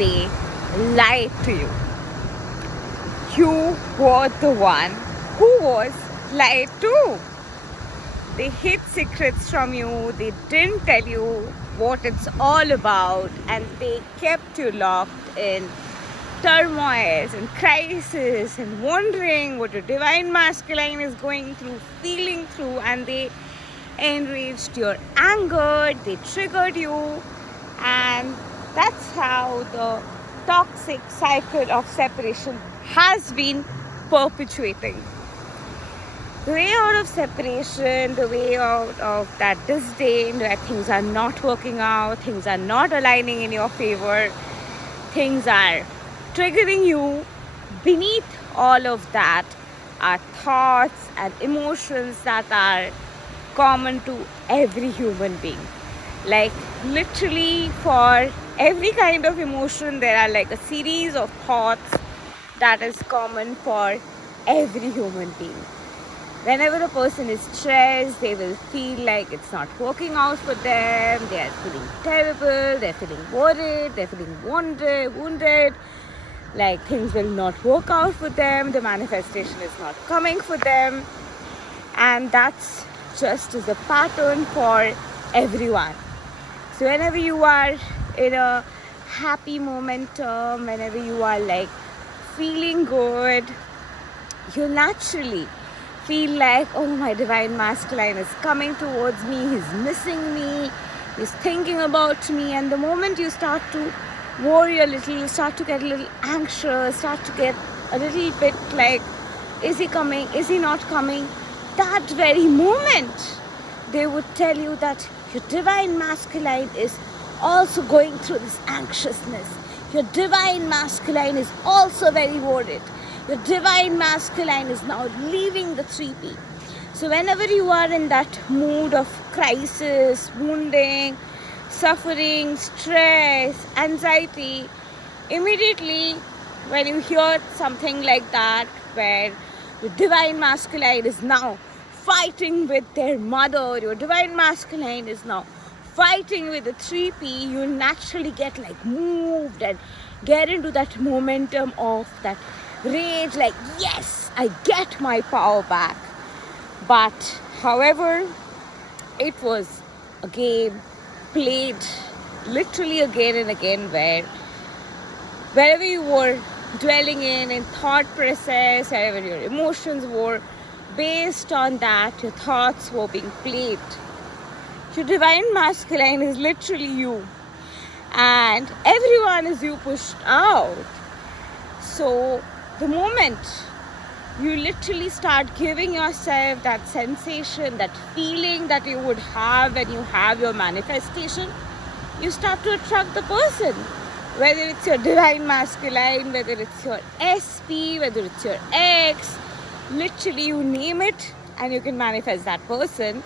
they lied to you. You were the one who was lied to. They hid secrets from you, they didn't tell you what it's all about, and they kept you locked in turmoils and crisis and wondering what your divine masculine is going through, feeling through, and they enraged your anger, they triggered you, and that's how the toxic cycle of separation has been perpetuating. The way out of separation, the way out of that disdain where things are not working out, things are not aligning in your favor, things are triggering you, beneath all of that are thoughts and emotions that are common to every human being. Like literally for every kind of emotion, there are like a series of thoughts that is common for every human being. Whenever a person is stressed, they will feel like it's not working out for them, they are feeling terrible, they're feeling worried, they're feeling wounded, like things will not work out for them, the manifestation is not coming for them, and that's just as a pattern for everyone. So whenever you are in a happy momentum, whenever you are like feeling good, you naturally feel like, oh, my divine masculine is coming towards me, he's missing me, he's thinking about me. And the moment you start to worry a little, you start to get a little anxious, start to get a little bit like, is he coming, is he not coming? That very moment, they would tell you that your divine masculine is also going through this anxiousness. Your divine masculine is also very worried. Your divine masculine is now leaving the 3P. So whenever you are in that mood of crisis, wounding, suffering, stress, anxiety, immediately when you hear something like that, where your divine masculine is now fighting with their mother, your divine masculine is now fighting with the 3P, you naturally get like moved and get into that momentum of that rage, like, yes, I get my power back. But however, it was a game played literally again and again, where wherever you were dwelling in thought process, wherever your emotions were based on that, your thoughts were being played. Your divine masculine is literally you, and everyone is you pushed out. So the moment you literally start giving yourself that sensation, that feeling that you would have when you have your manifestation, you start to attract the person. Whether it's your divine masculine, whether it's your SP, whether it's your ex, literally you name it and you can manifest that person.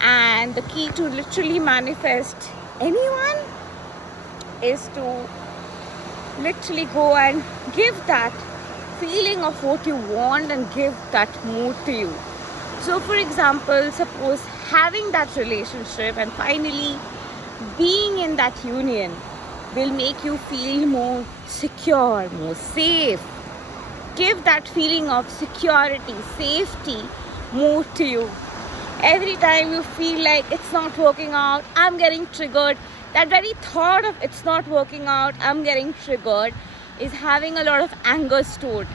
And the key to literally manifest anyone is to literally go and give that feeling of what you want and give that mood to you. So for example, suppose having that relationship and finally being in that union will make you feel more secure, more safe. Give that feeling of security, safety more to you. Every time you feel like it's not working out, I'm getting triggered. That very thought of it's not working out, I'm getting triggered, is having a lot of anger stored.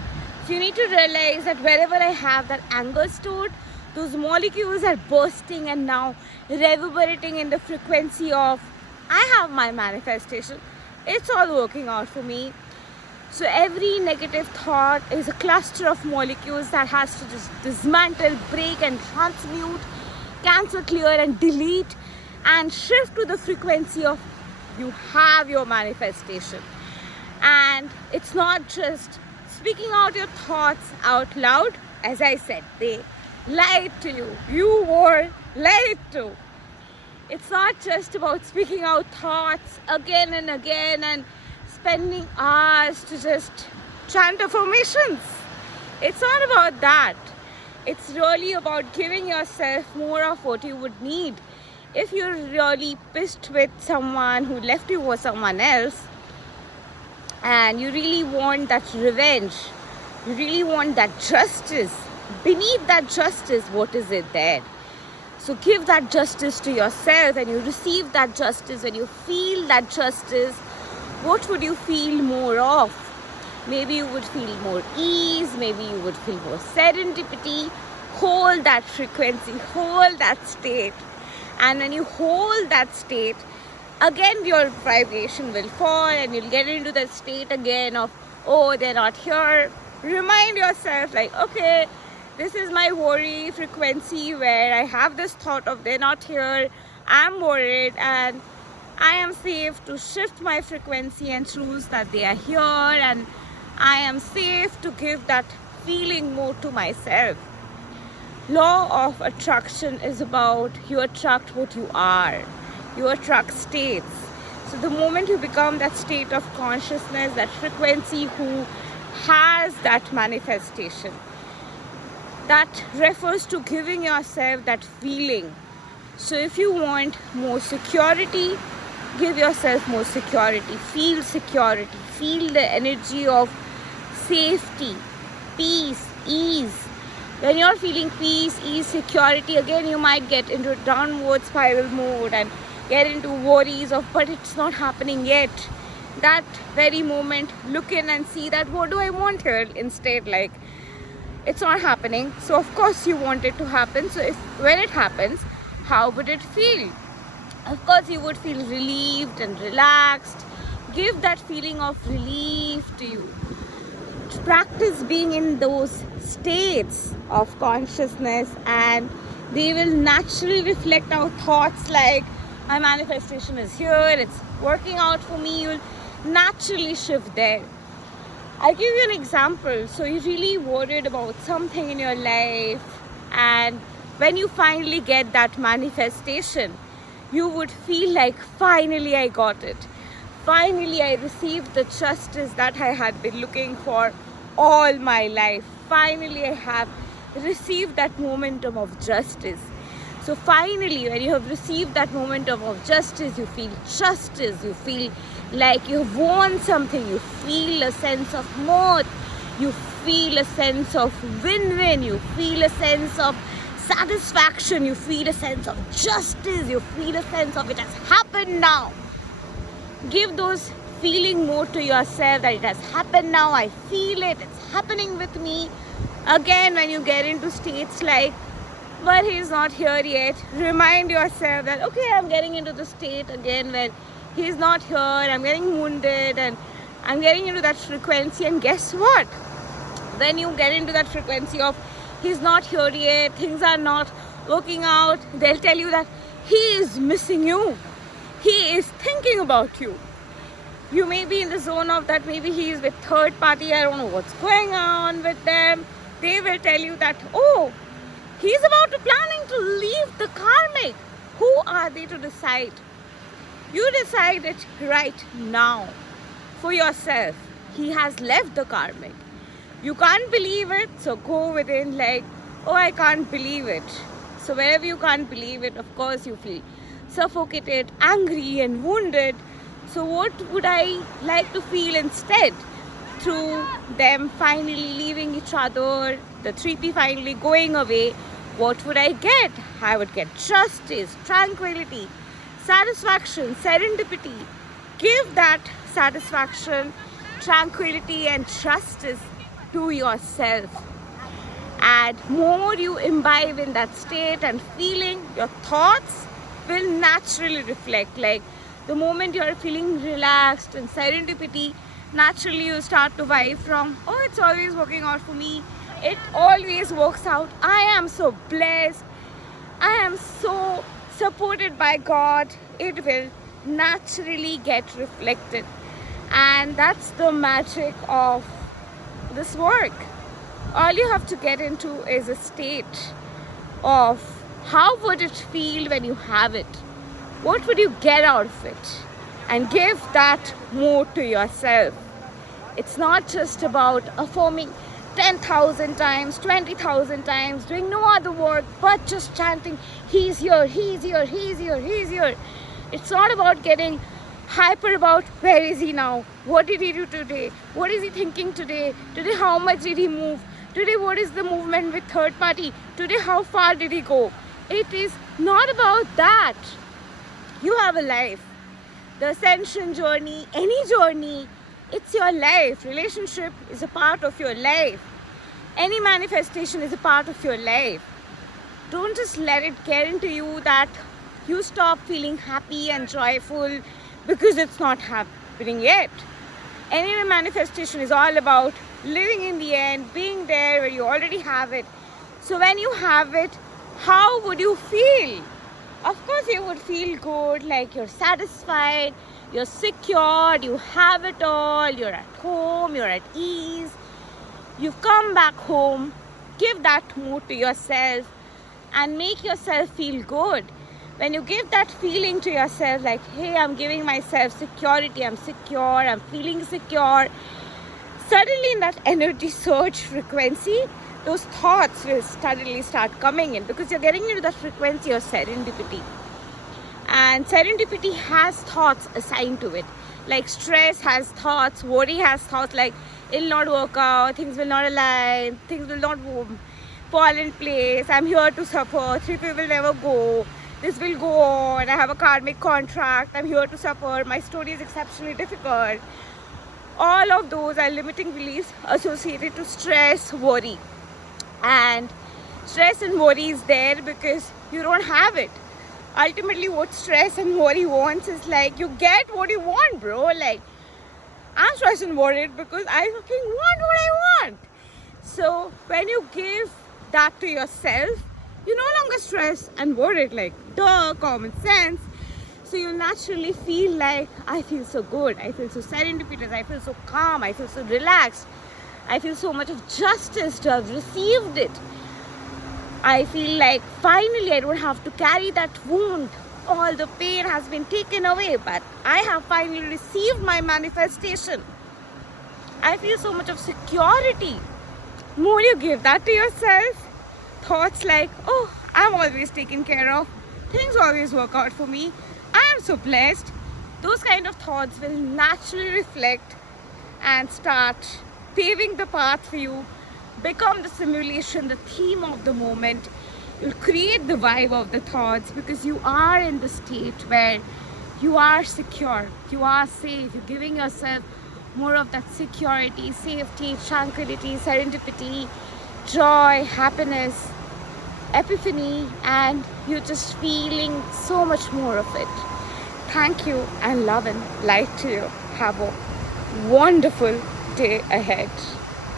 So you need to realize that wherever I have that anger stored, those molecules are bursting and now reverberating in the frequency of, I have my manifestation. It's all working out for me. So every negative thought is a cluster of molecules that has to just dismantle, break and transmute, cancel, clear and delete, and shift to the frequency of you have your manifestation. And it's not just speaking out your thoughts out loud. As I said, they lied to you. You were lied to. It's not just about speaking out thoughts again and again and spending hours to just chant affirmations. It's not about that. It's really about giving yourself more of what you would need. If you're really pissed with someone who left you for someone else, and you really want that revenge, you really want that justice. Beneath that justice, what is it there? So give that justice to yourself. When you receive that justice, when you feel that justice, what would you feel more of? Maybe you would feel more ease, maybe you would feel more serendipity. Hold that frequency, hold that state. And when you hold that state, again your vibration will fall and you'll get into that state again of, oh, they're not here. Remind yourself like, okay, this is my worry frequency where I have this thought of they're not here, I'm worried, and I am safe to shift my frequency and choose that they are here, and I am safe to give that feeling more to myself. Law of attraction is about you attract what you are. You attract states. So the moment you become that state of consciousness, that frequency who has that manifestation, that refers to giving yourself that feeling. So if you want more security, give yourself more security. Feel security. Feel the energy of safety, peace, ease. When you're feeling peace, ease, security, again you might get into a downward spiral mode and get into worries of, but it's not happening yet. That very moment, look in and see that what do I want here instead, like it's not happening. So of course you want it to happen. So if when it happens, how would it feel? Of course you would feel relieved and relaxed. Give that feeling of relief to you. Practice being in those states of consciousness, and they will naturally reflect our thoughts like, my manifestation is here, it's working out for me. You'll naturally shift there. I'll give you an example. So you're really worried about something in your life, and when you finally get that manifestation, you would feel like, finally I got it. Finally I received the justice that I had been looking for all my life. Finally I have received that momentum of justice. So finally, when you have received that momentum of justice, you feel justice, you feel like you've won something, you feel a sense of mirth, you feel a sense of win-win, you feel a sense of satisfaction, you feel a sense of justice, you feel a sense of it has happened now. Give those feeling more to yourself that it has happened now, I feel it, it's happening with me. Again, when you get into states like, but he's not here yet, remind yourself that, okay, I'm getting into the state again where he's not here, I'm getting wounded and I'm getting into that frequency. And guess what? When you get into that frequency of he's not here yet, things are not working out, they'll tell you that he is missing you. He is thinking about you. You may be in the zone of that, maybe he is with third party, I don't know what's going on with them. They will tell you that, oh, he's about to planning to leave the karmic. Who are they to decide? You decide it right now for yourself. He has left the karmic. You can't believe it, so go within like, oh, I can't believe it. So wherever you can't believe it, of course you feel suffocated, angry and wounded. So what would I like to feel instead? Through them finally leaving each other, the 3P finally going away, what would I get? I would get justice, tranquility, satisfaction, serendipity. Give that satisfaction, tranquility and justice to yourself. And more you imbibe in that state and feeling, your thoughts will naturally reflect. Like the moment you are feeling relaxed and serendipity, naturally you start to vibe from, oh, it's always working out for me. It always works out. I am so blessed. I am so supported by God. It will naturally get reflected. And that's the magic of this work. All you have to get into is a state of how would it feel when you have it? What would you get out of it? And give that more to yourself. It's not just about affirming 10,000 times, 20,000 times, doing no other work, but just chanting, he's here, he's here, he's here, he's here. It's not about getting hyper about where is he now, what did he do today, what is he thinking today, how much did he move, today what is the movement with third party, today how far did he go. It is not about that. You have a life. The ascension journey, any journey, it's your life. Relationship is a part of your life. Any manifestation is a part of your life. Don't just let it get into you that you stop feeling happy and joyful because it's not happening yet. Any manifestation is all about living in the end, being there where you already have it. So when you have it, how would you feel? Of course you would feel good, like you're satisfied, you're secured, you have it all, you're at home, you're at ease. You've come back home. Give that mood to yourself and make yourself feel good. When you give that feeling to yourself, like, hey, I'm giving myself security, I'm secure, I'm feeling secure, suddenly in that energy surge frequency, those thoughts will suddenly start coming in because you're getting into that frequency of serendipity. And serendipity has thoughts assigned to it. Like stress has thoughts, worry has thoughts like it'll not work out, things will not align, things will not fall in place, I'm here to suffer, 3 people will never go, this will go on, I have a karmic contract, I'm here to suffer, my story is exceptionally difficult. All of those are limiting beliefs associated to stress, worry. And stress and worry is there because you don't have it. Ultimately what stress and worry wants is like, you get what you want, bro. Like, I'm stressed and worried because I fucking want what I want. So when you give that to yourself, you no longer stress and worried, like, duh, common sense. So you naturally feel like, I feel so good, I feel so serendipitous, I feel so calm, I feel so relaxed, I feel so much of justice to have received it. I feel like finally I don't have to carry that wound. All the pain has been taken away, but I have finally received my manifestation. I feel so much of security. More you give that to yourself, thoughts like, oh, I'm always taken care of, things always work out for me, I am so blessed. Those kind of thoughts will naturally reflect and start paving the path for you. Become the simulation, the theme of the moment. You'll create the vibe of the thoughts because you are in the state where you are secure, you are safe, you're giving yourself more of that security, safety, tranquility, serendipity, joy, happiness, epiphany, and you're just feeling so much more of it. Thank you and love and light to you. Have a wonderful day ahead.